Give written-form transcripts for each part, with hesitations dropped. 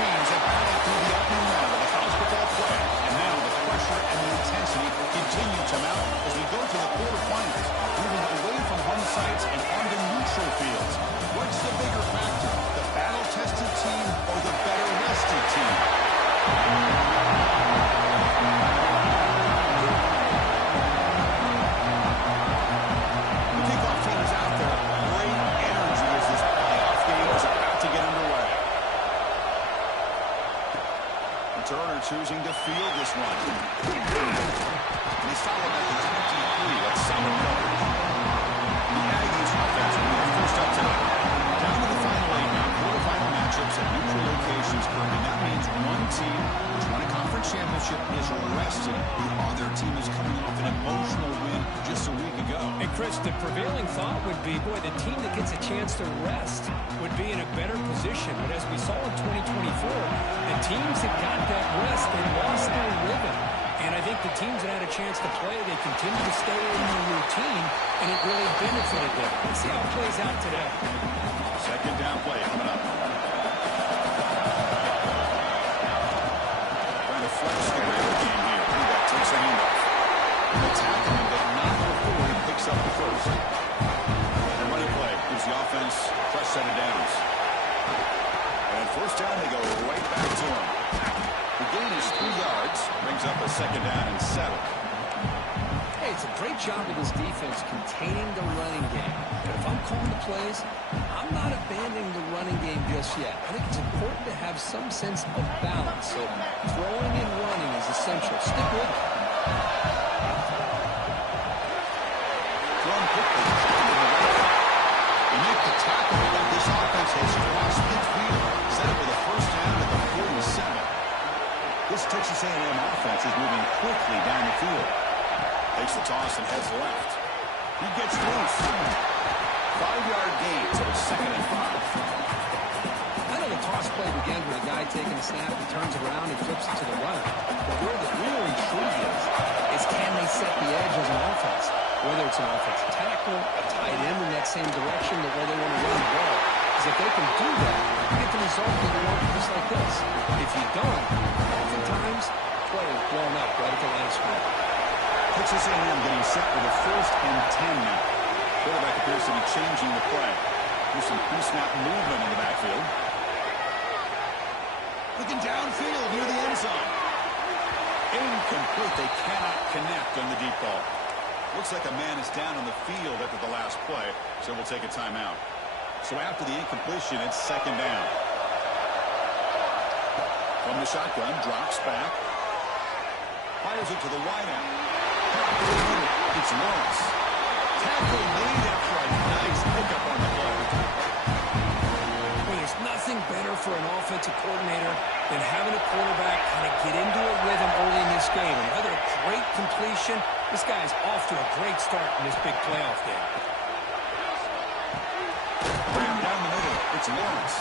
teams have battled through the opening round of the college football play, and now the pressure and the intensity continue to mount as we go to the quarterfinals, moving away from home sites and onto neutral fields. What's the bigger factor, the battle-tested team or the better-rested team? The kickoff team is out there. Great energy as this playoff game is about to get underway. Turner choosing to field this one. They follow at the 23. That's solid coverage. The Aggies offense will be the first up tonight. Down to the final 8 now. Quarterfinal matchups at neutral locations currently. That means one team which won a conference championship is rested. The other team is coming off an emotional win just a week ago. And Chris, the prevailing thought would be, boy, the team that gets a chance to rest would be in a better position. But as we saw in 2024, the teams that got that rest, they lost their rhythm. And I think the teams that had a chance to play, they continue to stay in their routine, and it really benefited them. Let's see how it plays out today. Second down play coming up. Trying to flex the ground game here. That takes a handoff. The tackle him, but not before he picks up the first. And running play gives the offense fresh set of downs. And first down, they go right back to him. The gain is 3 yards, brings up a second down and 7. Hey, it's a great job of this defense containing the running game. But if I'm calling the plays, I'm not abandoning the running game just yet. I think it's important to have some sense of balance. So throwing and running is essential. Stick with it. Thrown quickly. They make the tackle, but this offense has crossed midfield. Set up with a first down at the 47. This Texas A&M offense is moving quickly down the field. Takes the toss and heads left. He gets loose. 5-yard gain, so it's 2nd and 5. I know the toss play began with a guy taking a snap, he turns around and flips it to the runner. But where the real intrigue is can they set the edge as an offense? Whether it's an offensive tackle, a tight end in that same direction, that where they want to run the ball. Because if they can do that, you get the result that you want just like this. If you don't, oftentimes, play is blown up right at the line of scrimmage. Texas A&M getting set for the 1st and 10 now. Quarterback appears to be changing the play. There's some pre-snap movement in the backfield. Looking downfield near the end zone. Incomplete. They cannot connect on the deep ball. Looks like a man is down on the field after the last play, so we'll take a timeout. So after the incompletion, it's 2nd down. From the shotgun, drops back. Fires it to the wideout. It's Lawrence. Tackle made after a nice pickup on the play. Well, there's nothing better for an offensive coordinator than having a quarterback kind of get into a rhythm early in this game. Another great completion. This guy's off to a great start in this big playoff game. Rammed down the middle. It's Lawrence.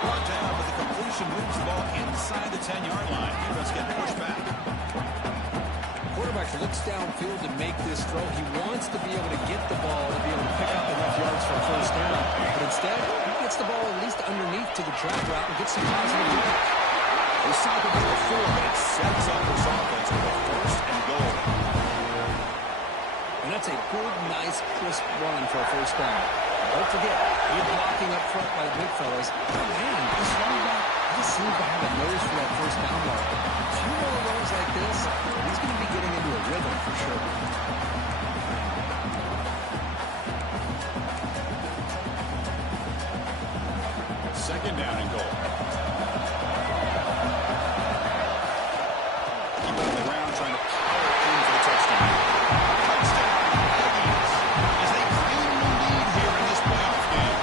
Brought down, but the completion moves the ball inside the 10-yard line. Let's get pushed back. Quarterback looks downfield to make this throw. He wants to be able to get the ball and be able to pick up enough yards for a first down. But instead, he gets the ball at least underneath to the drag route and gets some positive yards. They stop it at the 4, but it sets up this offense with a 1st and goal. And that's a good, nice, crisp run for a first down. Don't forget, good blocking up front by the big fellas. Oh, man, this running back just seems to have a nose for that first down marker. A few more runs like this, he's going to be getting into a rhythm for sure. Second down and goal. Keep it on the ground, trying to power in for the touchdown. Touchdown, Aggies, as they claim the lead here in this playoff game.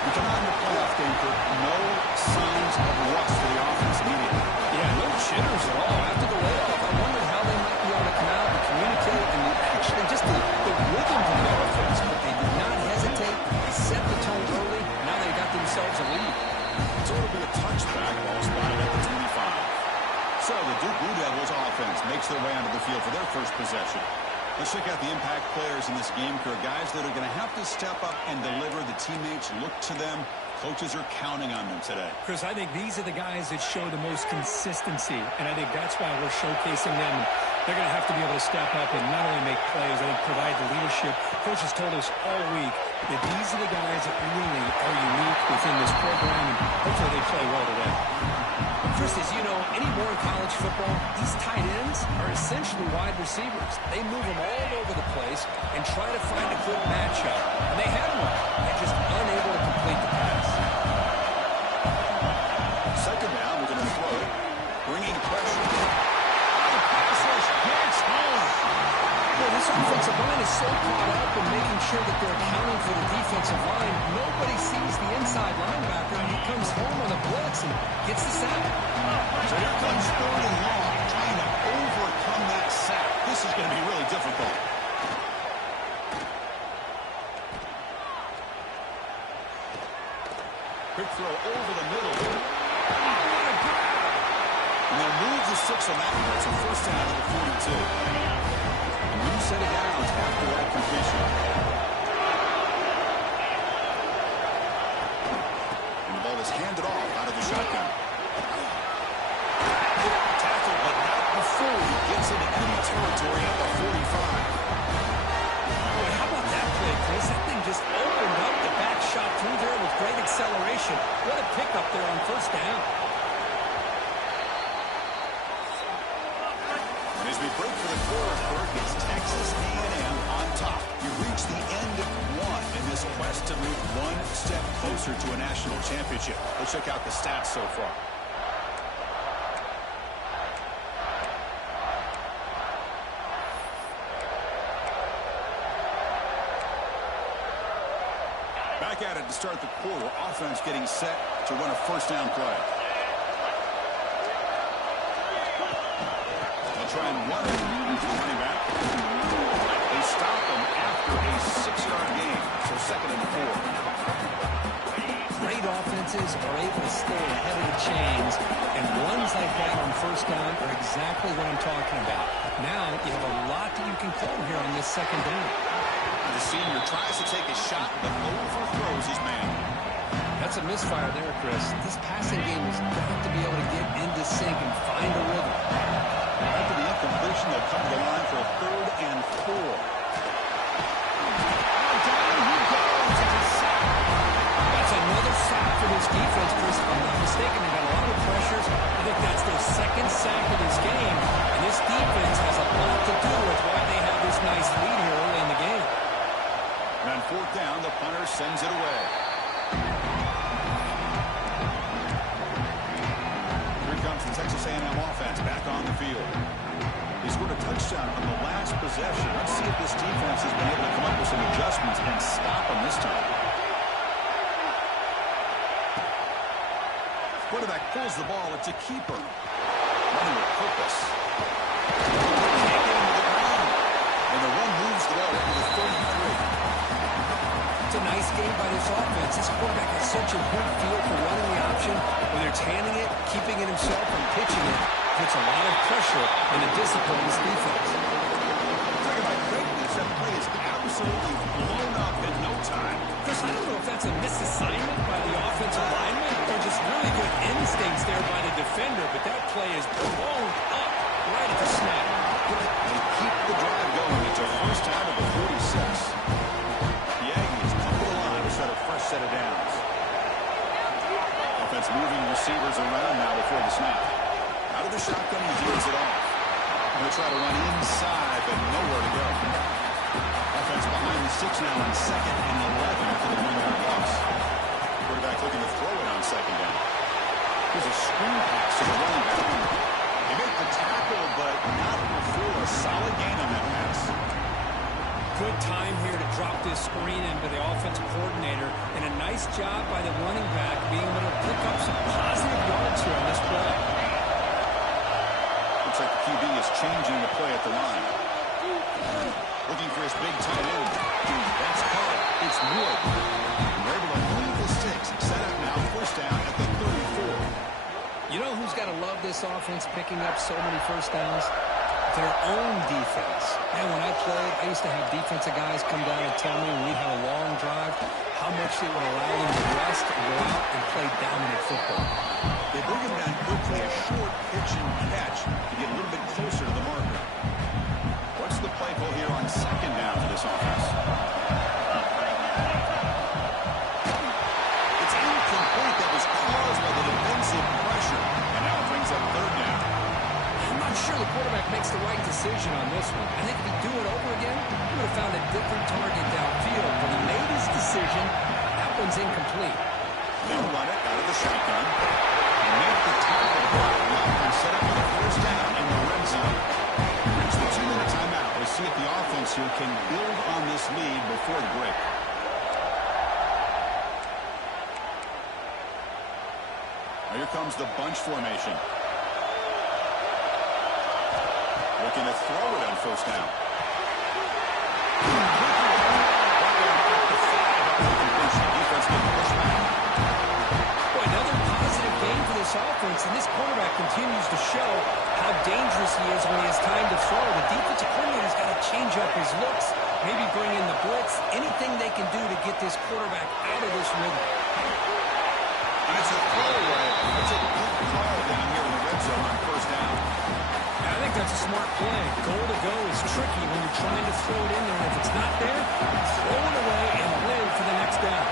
We come out in the playoff game for no signs of rust for the offense immediately. Yeah, no jitters at all. After the layoff, I wondered how they might be able to come out and communicate and actually just the rhythm of the offense. But they did not hesitate. They set the tone early. Now they got themselves a lead. So it'll be a touchback, ball spotted at the 25. So the Duke Blue Devils offense makes their way onto the field for their first possession. Let's check out the impact players in this game, guys that are going to have to step up and deliver. The teammates look to them coaches are counting on them today. Chris, I think these are the guys that show the most consistency, and I think that's why we're showcasing them. They're going to have to be able to step up and not only make plays, I think provide the leadership. Coaches told us all week that these are the guys that really are unique within this program, and hopefully they play well today. Chris, as you know, anymore in college football, these tight ends are essentially wide receivers. They move them all over the place and try to find a good matchup. And they had one. They're just unable to complete the pass. Second down, we're going to throw it. Bringing pressure. The pass rush gets home. Well, this offensive line is so caught up in making sure that they're accounting for the defensive line. Nobody sees the inside linebacker, and he comes home on a blitz and gets the sack. So here comes third and long, trying to overcome that sack. This is going to be really difficult. Quick throw over the middle. And they'll move the 6 on that one. It's a first down at the 42. A new set of downs after that completion. And the ball is handed off out of the shotgun. Tackle, but not before he gets into enemy territory at the 45. Boy, how about that play, Chris? That thing just opened up the back shot through there with great acceleration. What a pickup there on first down. And as we break for the fourth, it's Texas A&M on top. You reach the end of one in this quest to move one step closer to a national championship. Let's check out the stats so far. Back at it to start the quarter. Offense getting set to run a first down play. They'll try and run it. Running back. They stop them after a 6-yard gain. So second and 4. Great offenses are able to stay ahead of the chains, and runs like that on first down are exactly what I'm talking about. Now you have a lot that you can call here on this second down. The senior tries to take a shot, but overthrows his man. That's a misfire there, Chris. This passing game has got to be able to get into sync and find a rhythm. After the incompletion, they'll come to the line for a 3rd and 4. Down he goes, and a sack. That's another sack for this defense, Chris. If I'm not mistaken, they've got a lot of pressures. I think that's their second sack of this game, and this defense has a lot to do with why they have this nice lead here early in the game. And on 4th down, the punter sends it away. Here comes the Texas A&M offense back on the field. He scored a touchdown on the last possession. Let's see if this defense has been able to come up with some adjustments and stop them this time. Quarterback pulls the ball. It's a keeper. Running with purpose. Can't get him to the ground. And the run moves the ball into the 33. It's a nice game by this offense. This quarterback has such a good feel for running the option. Whether it's handing it, keeping it himself, and pitching it, puts a lot of pressure and a discipline in this defense. Talking about greatness, that play is absolutely blown up in no time. Chris, I don't know if that's a misassignment by the offensive lineman or just really good instincts there by the defender, but that play is blown up right at the snap. They keep the drive going. It's a first down of the 46. Fresh set of downs. Offense moving receivers around now before the snap. Out of the shotgun, he deals it off. Going to try to run inside, but nowhere to go. Offense behind the 6 now on 2nd and 11 for the 1-yard loss. Quarterback looking to throw it on 2nd down. Here's a screen pass to the running back. They make the tackle, but not before a solid gain on that pass. Good time here to drop this screen into the offensive coordinator, and a nice job by the running back being able to pick up some positive yards here on this play. Looks like the QB is changing the play at the line. Looking for his big tight end. That's caught. It's Wood. And they're able to move the sticks. Set up now, first down at the 34. You know who's got to love this offense picking up so many first downs? Their own defense. Man, when I played, I used to have defensive guys come down and tell me when we'd have a long drive, how much they would allow them to rest and go out and play dominant football. They bring him down quickly, a short pitch and catch to get a little bit closer to the marker. What's the play call here on second down for this offense? It's incomplete. That was caused by the defensive pressure, and now it brings up third down. I'm not sure the quarterback makes the right decision on this one. I think if he'd do it over again, he would have found a different target downfield. But he made his decision. That one's incomplete. They'll run it out of the shotgun. And make the tackle block and set up for the first down in the red zone. Here's the 2-minute timeout. We'll see if the offense here can build on this lead before the break. Now here comes the bunch formation. Looking to throw it on first down. Defense getting pushed back. Boy, another positive game for this offense, and this quarterback continues to show how dangerous he is when he has time to throw. The defensive coordinator's got to change up his looks, maybe bring in the blitz, anything they can do to get this quarterback out of this rhythm. And it's a throwaway. It's a good call down here in the red zone on first down. I think that's a smart play. Goal to go is tricky when you're trying to throw it in there. If it's not there, throw it away and live for the next down.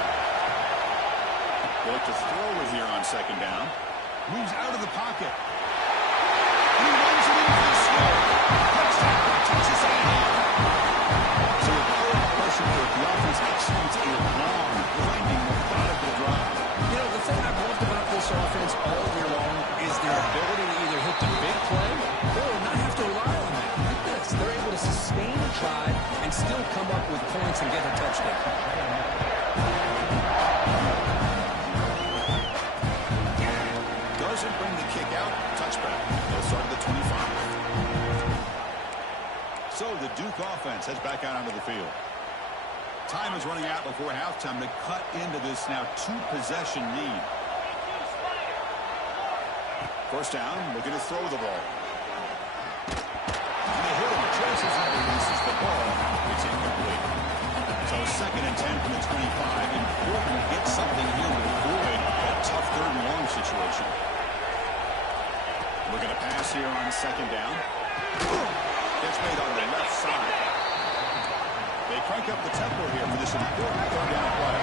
They look to throw it here on second down. Moves out of the pocket. And he runs it into the snow. Touchdown, Texas A&M. So with all pressure for the offense executes a long, grinding, methodical drive. You know, the thing I've loved about this offense all year long is their ability to either hit the big play or not have to rely on that. Like this, they're able to sustain a drive and still come up with points and get a touchdown. Doesn't bring the kick out. Touchback. They'll start at the 25. So the Duke offense heads back out onto the field. Time is running out before halftime to cut into this now two-possession lead. First down, looking to throw the ball. And they hit him, chases and releases the ball. It's incomplete. So second and 10 from the 25. Important to get something here to avoid that tough third and long situation. Looking to pass here on second down. Gets made on the left side. They crank up the tempo here for this important third down play.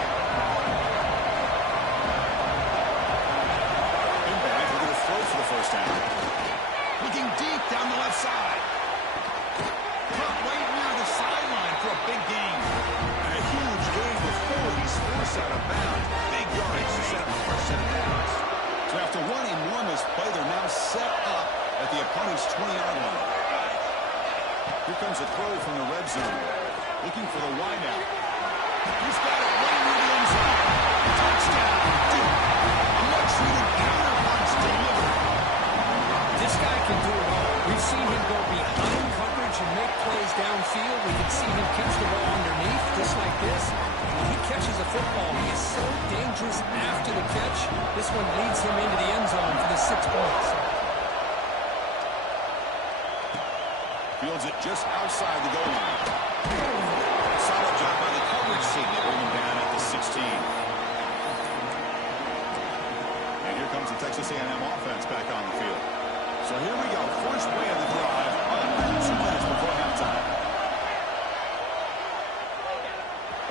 Inback, looking to throw for the first down. Looking deep down the left side. Caught right near the sideline for a big gain. And a huge gain before he's forced out of bounds. Big yardage to set up the first set of downs. So after one enormous play, they're now set up at the opponent's 20-yard line. Here comes a throw from the red zone. Looking for the wideout. He's got it right near the end zone. Touchdown, Duke. A much-needed counter-punch delivered. This guy can do it all. We've seen him go behind coverage and make plays downfield. We can see him catch the ball underneath, just like this. When he catches a football, he is so dangerous after the catch. This one leads him into the end zone for the 6 points. Fields it just outside the goal line. Solid job by the coverage team. They bring him down at the 16. And here comes the Texas A&M offense back on the field. So here we go. First play of the drive. Under 2 minutes before halftime.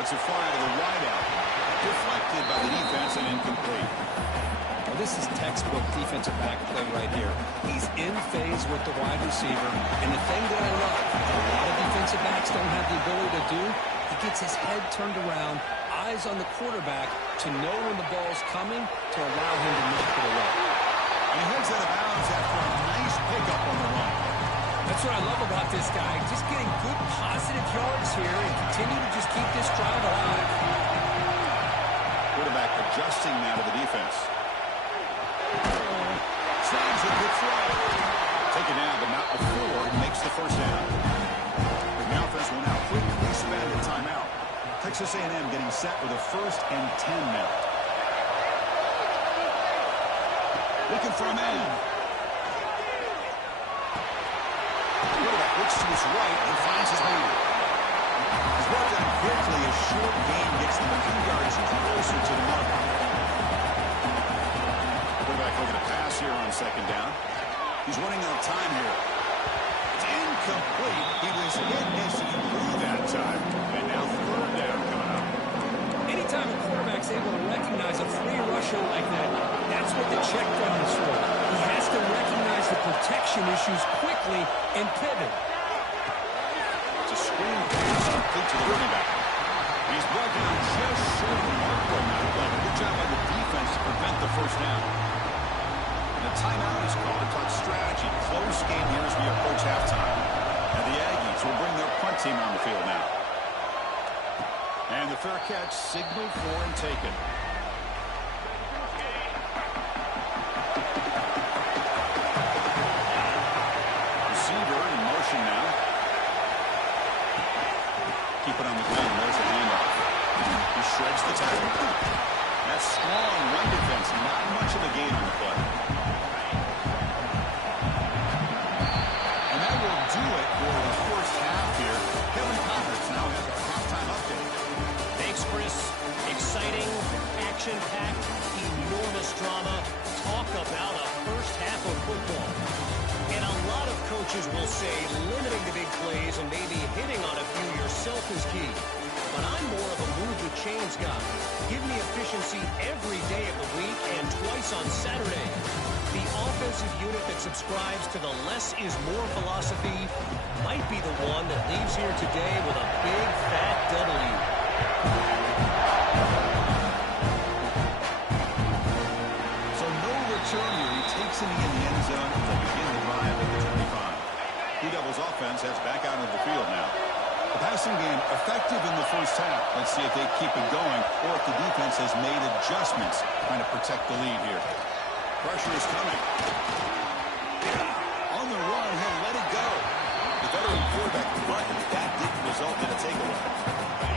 Let's a fly to the wideout. Deflected by the defense and incomplete. Well, this is textbook defensive back play right here. He's in phase with the wide receiver. And the thing that I love, that a lot of defensive backs don't have the ability to do, he gets his head turned around, eyes on the quarterback to know when the ball's coming to allow him to knock it away. And he heads out of bounds after a nice pickup on the run. That's what I love about this guy. Just getting good positive yards here and continue to just keep this drive alive. Quarterback adjusting now to the defense. Snags a good throw. Taken down, but not before he makes the first down. The offense will now quickly spend a timeout. Texas A&M getting set with a 1st and 10 now. Looking for a man. Quarterback looks to his right and finds his man. He's brought down quickly. A short gain gets them a few yards closer to the mark. Quarterback looking to pass here on second down. He's running out of time here. It's incomplete. He was hit as he threw that time. And now third down coming up. Anytime a quarterback's able to recognize a free rusher like that, that's what the check down is for. He has to recognize the protection issues quickly and pivot. It's a screen pass complete to the running back. He's brought down just short of the mark on that play. Good job by the defense to prevent the first down. And a timeout is called to talk strategy. Close game here as we approach halftime. And the Aggies will bring their punt team on the field now. And the fair catch signaled for and taken. Receiver in motion now. Keep it on the ground. There's the handoff. He shreds the tackle. That small run defense, not much of a gain on the play. And that will do it for the first half here. Kevin Connors now has our halftime update. Thanks, Chris. Exciting, action-packed, enormous drama. Talk about a first half of football. And a lot of coaches will say limiting the big plays and maybe hitting on a few yourself is key. But I'm more of a move the chains guy. Give me efficiency every day of the week and twice on Saturday. The offensive unit that subscribes to the less is more philosophy might be the one that leaves here today with a big fat W. So no return here. He takes it in the end zone to begin the drive at the 25. Blue Devils offense heads back out of the field now. The passing game effective in the first half. Let's see if they keep it going or if the defense has made adjustments trying to protect the lead here. Pressure is coming. On the run, he'll let it go. The veteran quarterback front, that didn't result in a takeaway.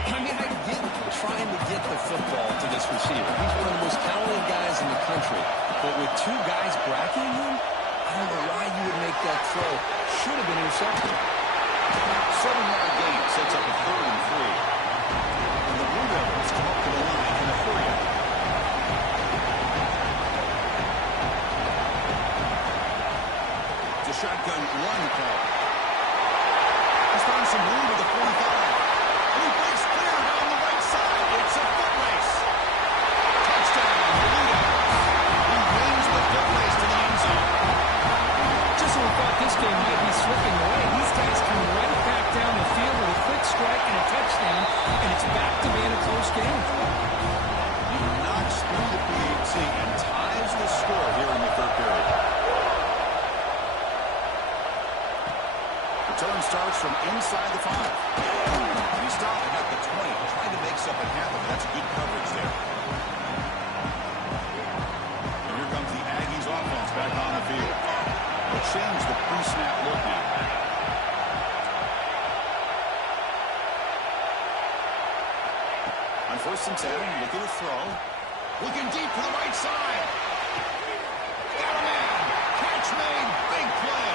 I mean, I get trying to get the football to this receiver. He's one of the most talented guys in the country. But with two guys bracketing him, I don't know why you would make that throw. Should have been intercepted. 7-yard gain sets up a 3rd and 3. And the Blue Devils come up to the line in a hurry. It's a shotgun run call. He's found some room at the 45. And he breaks clear down the right side. It's a foot race. Touchdown, Blue Devils. He wins the foot race to the end zone. Just when we thought this game might be slipping away, these guys come right back down the field with a quick strike and a touchdown, and it's back to being a close game. He knocks through the PAT and ties the score here in the third period. Return starts from inside the 5. And he stopped at the 20, trying to make something happen. That's good coverage there. And here comes the Aggies offense back on the field. They'll change the pre-snap look now. On 1st and 10, looking to throw. Looking deep to the right side. Got a man. Catch made. Big play.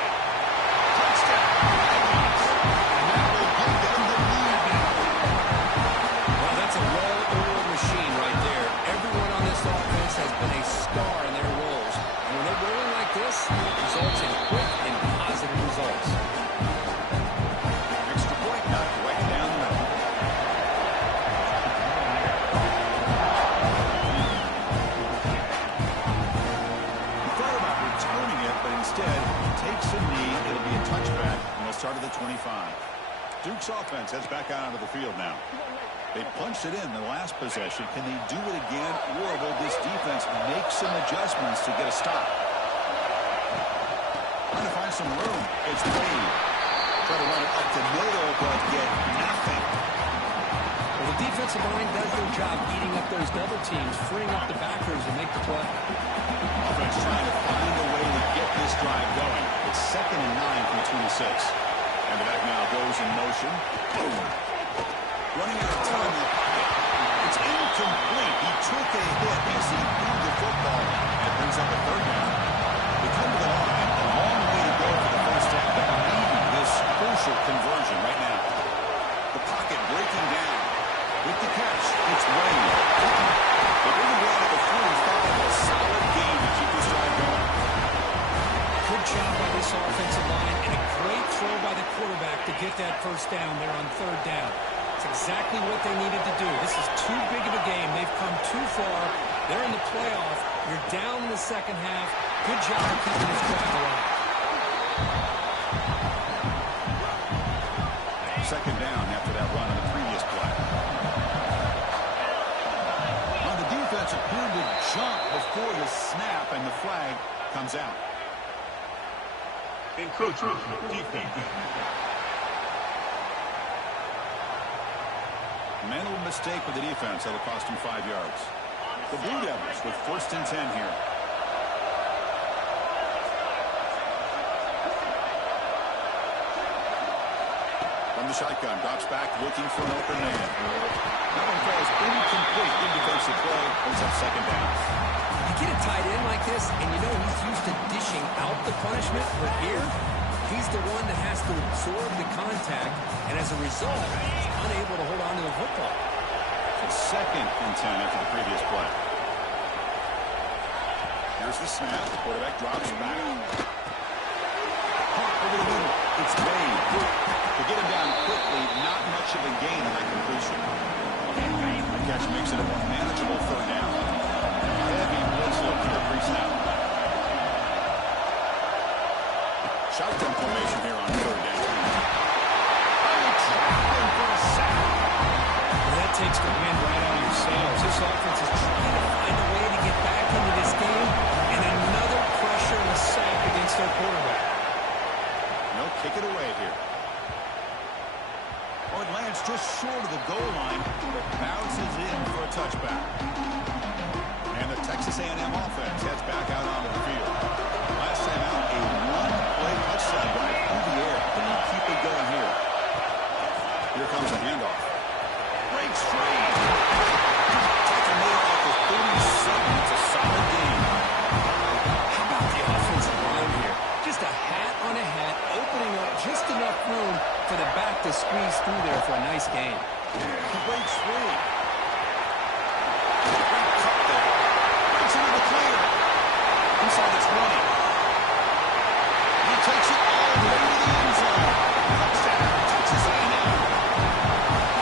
Touchdown. Aggies. And that will give them the lead now. Well, that's a well-oiled machine right there. Everyone on this offense has been a star in their roles. And when they're rolling like this, it results in quick and positive results. Extra point knocked right down the middle. He thought about returning it, but instead takes a knee. It'll be a touchback, and they'll start at the 25. Duke's offense heads back out of the field now. They punched it in the last possession. Can they do it again, or will this defense make some adjustments to get a stop? Trying to find some room. It's Wade. Try to run it up the middle, but get nothing. Well, the defensive line does their job eating up those double teams, freeing up the backers to make the play. Offense trying to find a way to get this drive going. It's 2nd and 9 from the 26. And the back now goes in motion. Boom. Running out of time in the pocket. It's incomplete. He took a hit as he threw the football. And brings up a 3rd down. They come to the line. A long way to go for the first half, but needing this crucial conversion right now. The pocket breaks. take that first down there on third down. It's exactly what they needed to do. This is too big of a game. They've come too far. They're in the playoff. You're down in the second half. Good job keeping this drive alive. Second down after that run on the previous play. Now the defense appeared to jump before the snap, and the flag comes out. Encroachment defense. Mental mistake for the defense that'll cost him 5 yards. The Blue Devils with 1st and 10 here. From the shotgun, drops back, looking for an open man. That one falls incomplete in defensive play. Brings up second down. You get a tight end like this, and you know he's used to dishing out the punishment, but here, he's the one that has to absorb the contact, and as a result, he's unable to hold on to the football. It's 2nd and 10 after the previous play. Here's the snap. The quarterback drops back. Hawk over the middle. It's made. To get him down quickly, not much of a gain on that completion. The catch makes it a more manageable third down. Heavy blitz look here pre-snap. Shotgun formation here on third down. Trapping for a sack. Well, that takes the wind right out of your sails. This offense is trying to find a way to get back into this game, and another pressure and a sack against their quarterback. No kick it away here. Oh, it lands just short of the goal line, but bounces in for a touchback. And the Texas A&M offense heads back out onto the field. Last time out, a one-play touchdown drive through the air. Can you keep it going here? Here comes a handoff. Breaks free. Tackle made at the 37. It's a solid game. How about the offensive line here? Just a hat on a hat, opening up just enough room for the back to squeeze through there for a nice game. He breaks free. Great cut there. Breaks into the clear. Inside the 20. He takes it all the way to the end zone. Touchdown, Texas A&M.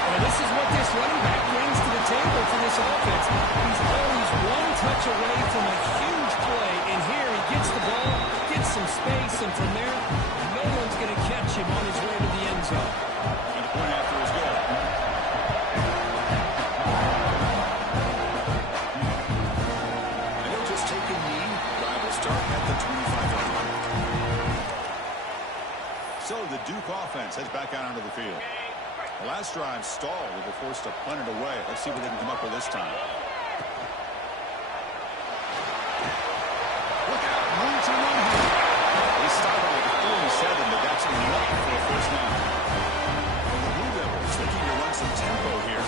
Well, this is what this running back brings to the table for this offense. He's always one touch away from a huge play, and here he gets the ball, gets some space, and from there, no one's going to catch him on his way to the end zone. And the point after is good. And he'll just take a knee. Drive will start at the 25-yard line. So the Duke offense heads back out onto the field. The last drive stalled. They were forced to punt it away. Let's see what they can come up with this time. Look out. Room to run here. They started at the 47, but that's enough for a first down. And the Blue Devils looking to run some tempo here.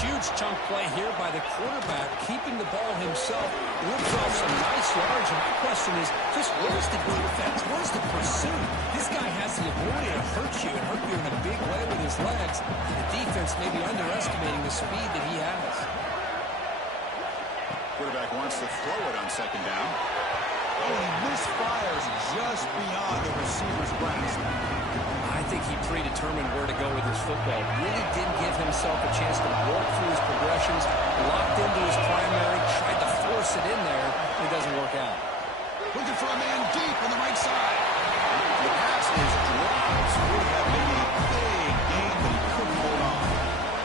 Huge chunk play here by the quarterback, keeping the ball himself, rips off some nice yards. And my question is, just where's the defense? Where's the pursuit? This guy has the ability to hurt you and hurt you in a big way with his legs. The defense may be underestimating the speed that he has. Quarterback wants to throw it on second down. Oh, he misfires just beyond the receiver's grasp. I think he predetermined where to go with his football. Really didn't give himself a chance to walk through his progressions, locked into his primary, tried to force it in there, and it doesn't work out. Looking for a man deep on the right side. The pass is dropped. Would have been a big game, but he couldn't hold on.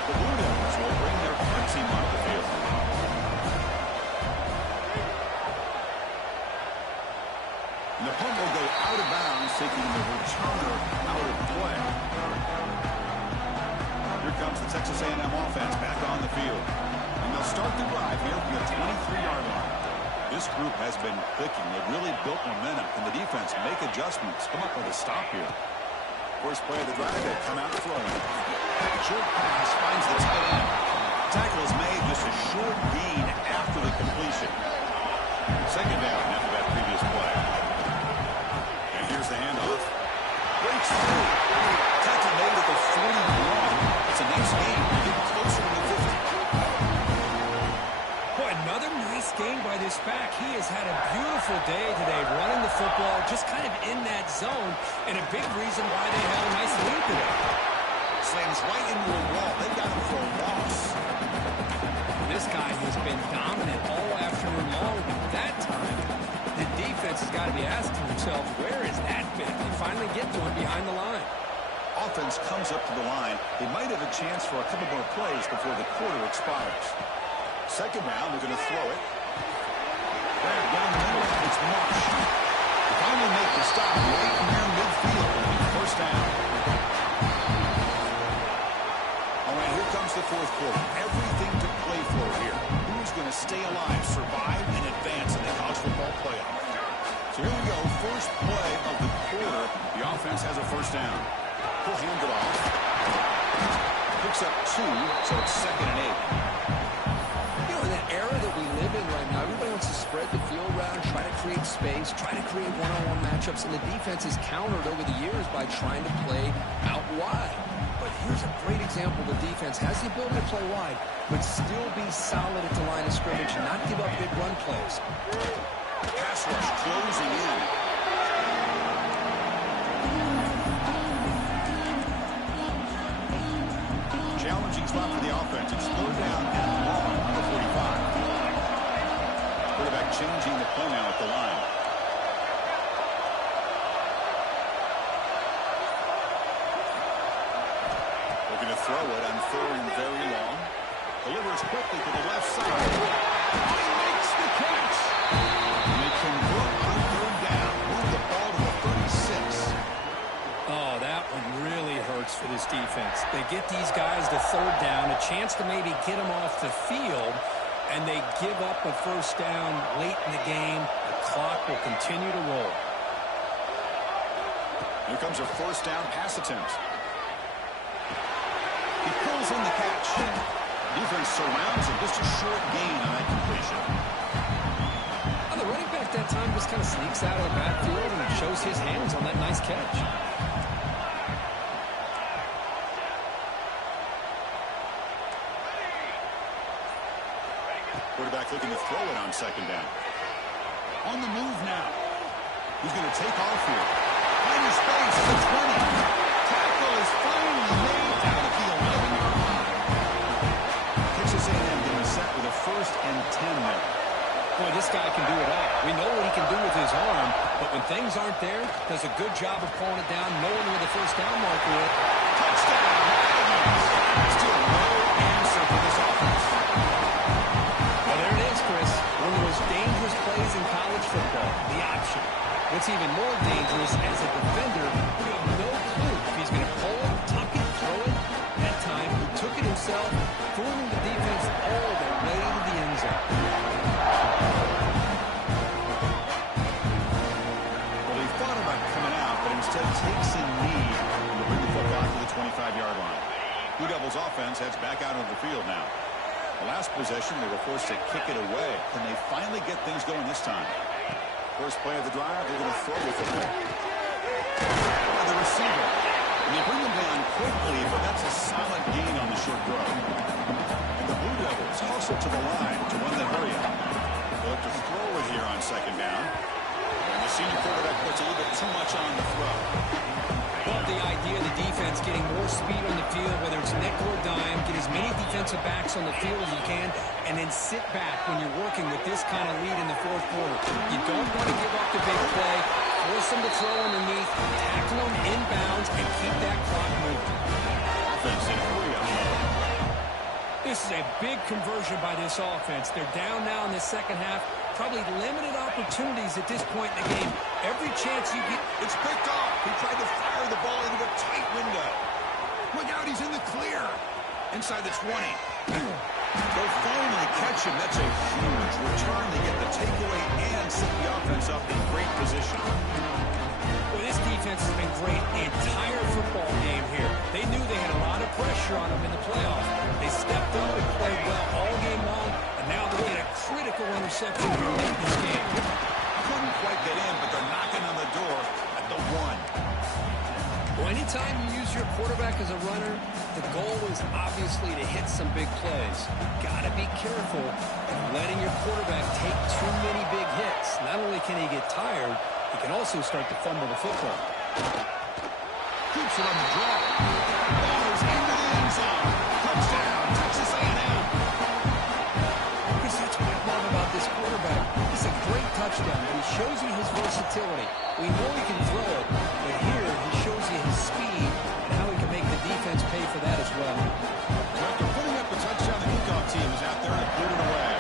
The Blue Devils will bring their punt team onto the field. And the punt will go out of bounds, taking the returner out of play. Here comes the Texas A&M offense back on the field. And they'll start the drive here from the 23-yard line. This group has been clicking. They've really built momentum. Can the defense make adjustments? Come up with a stop here. First play of the drive, they come out throwing. Short pass finds the tight end. Tackle is made, just a short gain after the completion. Second down after that previous play. And here's the handoff. Breaks through. Tackle made at the 41. It's a nice gain. Get closer to the 50. Boy, another nice gain by this back. He has had a beautiful day today running the football, just kind of in that zone, and a big reason why they had a nice lead today. Slams right into a wall. They got him for a loss. This guy has been dominant all afternoon long. That time, the defense has got to be asking himself, where is that been? They finally get to him behind the line. Offense comes up to the line. They might have a chance for a couple more plays before the quarter expires. Second round, they're going to throw it. There, down the middle, it's Marsh. They finally make the stop right near midfield. First down. All right, here comes the fourth quarter. Everything to play for here. Who's going to stay alive, survive, and advance in the college football playoff? So here we go. First play of the quarter. The offense has a first down. He'll hand it off. Picks up 2, so it's 2nd and 8. You know, in that era that we live in right now, everybody wants to spread the field around, try to create space, try to create one-on-one matchups, and the defense is countered over the years by trying to play out wide. But here's a great example. The defense has the ability to play wide, but still be solid at the line of scrimmage and not give up big run plays. Pass rush closing in. Challenging spot for the offense. It's 3rd down and long on the 45. Quarterback changing the play now at the line. Looking to throw it on 3rd and very long. Delivers quickly to the left side. He makes the catch. And they convert on 3rd down. Move the ball to the 36. Oh, that one really hurts for this defense. They get these guys to 3rd down, a chance to maybe get them off the field, and they give up a first down late in the game. The clock will continue to roll. Here comes a first down pass attempt. He pulls in the catch. Defense surrounds him. Just a short gain on that completion. Oh, the running back that time just kind of sneaks out of the backfield and shows his hands on that nice catch. Quarterback looking to throw it on 2nd down. On the move now. He's going to take off here. Find his space at the 20. Tackle is finally made down at the 11-yard line. Texas A&M getting set with a 1st and 10 there. Boy, this guy can do it all. We know what he can do with his arm, but when things aren't there, does a good job of pulling it down, knowing where the first down marker is. Touchdown, Aggies. Still no answer for this offense. Well, there it is, Chris. One of the most dangerous plays in college football, the option. What's even more dangerous, as a defender, you have no clue if he's going to pull it, tuck it, throw it. That time, he took it himself, fooling the defense all the way to the end zone. Well, he thought about coming out, but instead takes a knee to bring the football to the 25-yard line. Blue Devils offense heads back out on the field now. The last possession, they were forced to kick it away. Can they finally get things going this time? First play of the drive, they're going to throw with it. The receiver. And they bring him down quickly, but that's a solid gain on the short throw. And the Blue Devils hustle to the line to run the hurry up. They'll have to throw it here on 2nd down. And the senior quarterback puts a little bit too much on the throw. Love the idea of the defense getting more speed on the field, whether it's nickel or dime, get as many defensive backs on the field as you can, and then sit back when you're working with this kind of lead in the 4th quarter. You don't want to give up the big play, force them to throw underneath, tackle them inbounds, and keep that clock moving. Offense in hurry up. This is a big conversion by this offense. They're down now in the second half. Probably limited opportunities at this point in the game. Every chance you get. It's picked off. He tried to fire the ball into a tight window. Look out, he's in the clear. Inside the 20. They'll finally catch him. That's a huge return to get the takeaway and set the offense up in great position. Well, this defense has been great the entire football game here. They knew they had a lot of pressure on them in the playoffs. They stepped up and played well all game long, and now they'll get a critical interception here late in this game. Couldn't quite get in, but they're knocking on the door at the 1. Well, anytime you use your quarterback as a runner, The goal is obviously to hit some big plays. Got to be careful of letting your quarterback take too many big hits. Not only can he get tired, he can also start to fumble the football. Keeps it on the draw. Ball's into the end zone. Touchdown, Texas A&M. Because that's what I love about this quarterback. It's a great touchdown, but he shows you his versatility. We know he can throw it, but here he shows you his speed and how he can make the defense pay for that as well. After putting up the touchdown, the kickoff team is out there and put it away.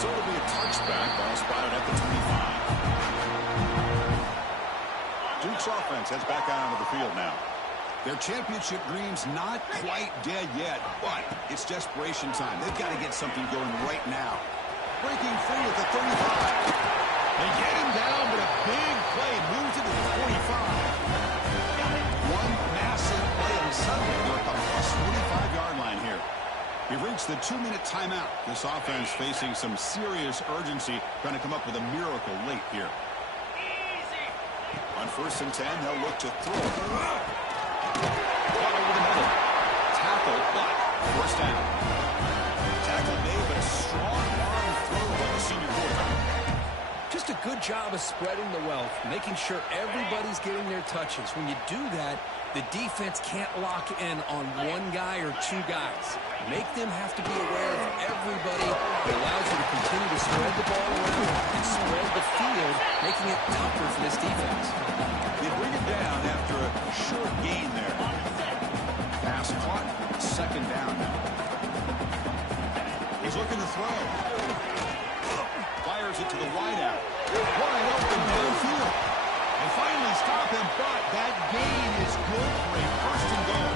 So it'll be a touchback. Ball spotted at the 25. Duke's offense heads back out onto the field now. Their championship dream's not quite dead yet, but it's desperation time. They've got to get something going right now. Breaking free at the 35. They get him down, but a big play moves it to the 45. One massive play, and suddenly they're at the plus 45-yard line here. We've reached the 2-minute timeout. This offense facing some serious urgency, trying to come up with a miracle late here. On 1st and 10, they'll look to throw. Over the middle. Tackle, but first down. Tackle made, but a strong arm throw by the senior quarterback. Just a good job of spreading the wealth, making sure everybody's getting their touches. When you do that, the defense can't lock in on one guy or two guys. Make them have to be aware of everybody. It allows you to continue to spread the ball around and spread the field, making it tougher for this defense. They bring it down after a short gain there. Pass caught, 2nd down now. He's looking to throw. Fires it to the wideout. Wide open downfield. They finally stop him, but that gain is good for a 1st and goal.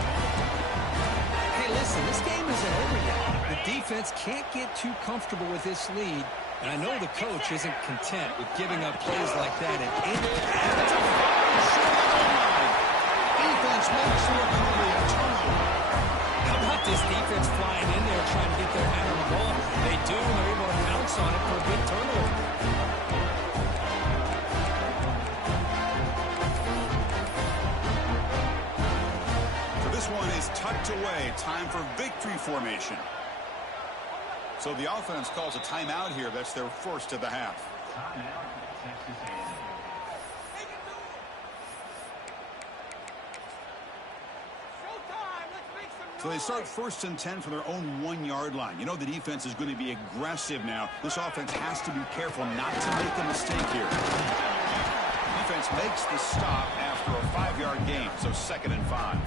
Hey, listen, this game isn't over yet. The defense can't get too comfortable with this lead, and I know the coach isn't content with giving up plays like that at any Defense makes the recovery a turnover. How about this defense flying in there trying to get their hand on the ball? They do, and they're able to pounce on it for a big turnover. So this one is tucked away. Time for victory formation. So the offense calls a timeout here. That's their first of the half. So they start 1st and 10 from their own 1-yard line. You know the defense is going to be aggressive now. This offense has to be careful not to make a mistake here. Defense makes the stop after a 5-yard gain, so 2nd and 5.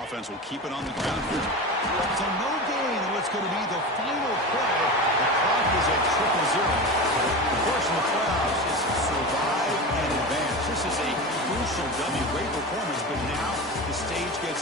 Offense will keep it on the ground here. So no gain in what's going to be the final play. The clock is at 0-0. Of course, in the playoffs, it's survive and advance. This is a crucial W. Great performance, but now the stage gets even.